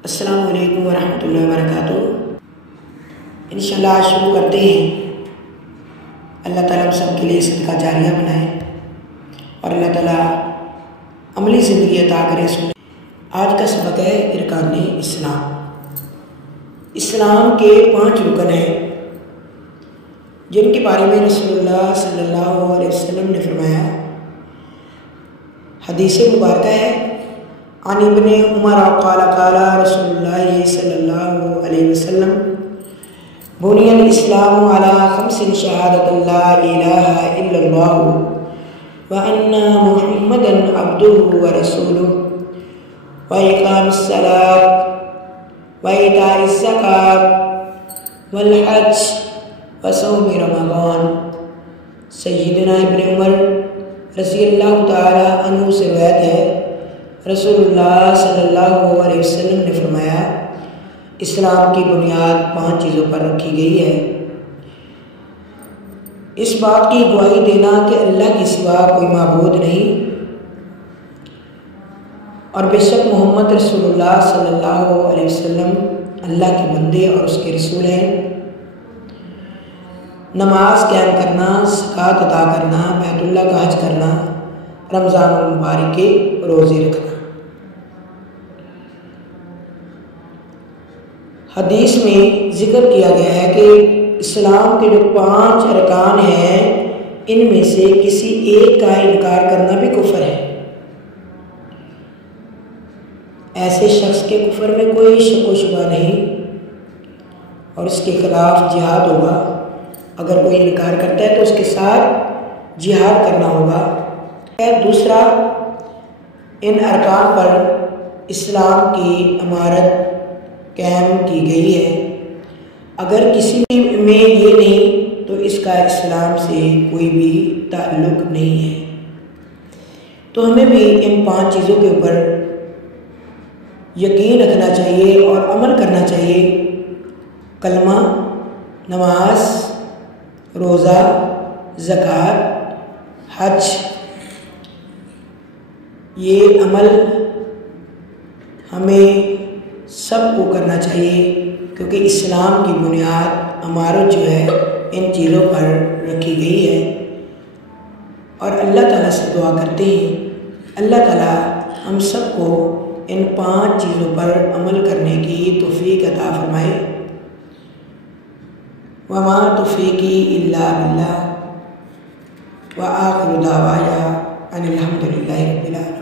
अस्सलामु अलैकुम वरहमतुल्लाहि वबरकातुहू। इंशाअल्लाह आज शुरू करते हैं। अल्लाह ताला हम सब के लिए सदका जारिया बनाए और अल्लाह ताला अमली ज़िंदगी अता करे। सुने आज का सबक है इरकान इस्लाम। इस्लाम के 5 रुकन हैं जिनके बारे में रसूलुल्लाह सल्लल्लाहु अलैहि वसल्लम ने फरमाया। हदीस मुबारक है अन इब्ने उमर क़ाल क़ाला रसूलुल्लाह सल्लल्लाहु अलैहि वसल्लम बुनियल इस्लामु अला खम्सिन शहादत ला इलाहा इल्लल्लाह व अन्ना मुहम्मदन अब्दुहु व रसूलुहु व इक़ामिस सलात व इताइज़ ज़कात वल हज व सौम रमज़ान। सय्यदना इब्ने उमर रज़ियल्लाहु ताला अन्हु से रिवायत है, रसूलुल्लाह सल्लल्लाहु अलैहि वसल्लम ने फरमाया, इस्लाम की बुनियाद 5 चीज़ों पर रखी गई है। इस बात की गवाही देना कि अल्लाह के सिवा कोई माबूद नहीं और बेशक मोहम्मद रसूलुल्लाह सल्लल्लाहु अलैहि वसल्लम अल्लाह के बंदे और उसके रसूल हैं। नमाज कायम करना, ज़कात अदा करना, बैतुल्लाह का हज करना, रमज़ान मुबारक के रोज़े रखना। हदीस में जिक्र किया गया है कि इस्लाम के जो 5 अरकान हैं इनमें से किसी एक का इनकार करना भी कुफ्र है। ऐसे शख्स के कुफ्र में कोई शक व शुबा नहीं और इसके खिलाफ जिहाद होगा। अगर कोई इनकार करता है तो उसके साथ जिहाद करना होगा। दूसरा, इन अरकान पर इस्लाम की इमारत कायम की गई है। अगर किसी में ये नहीं तो इसका इस्लाम से कोई भी ताल्लुक़ नहीं है। तो हमें भी इन 5 चीज़ों के ऊपर यकीन रखना चाहिए और अमल करना चाहिए। कलमा, नमाज, रोज़ा, ज़कात, हज, ये अमल हमें सबको करना चाहिए क्योंकि इस्लाम की बुनियाद इमारत जो है इन चीज़ों पर रखी गई है। और अल्लाह ताला से दुआ करते हैं अल्लाह ताला हम सबको इन 5 चीज़ों पर अमल करने की तौफ़ीक़ अता फरमाए। वमा तौफ़ीक़ी इल्ला बिल्लाह व आखिरु दावाया अनिल हम्दुलिल्लाहि रब्बिल आलमीन।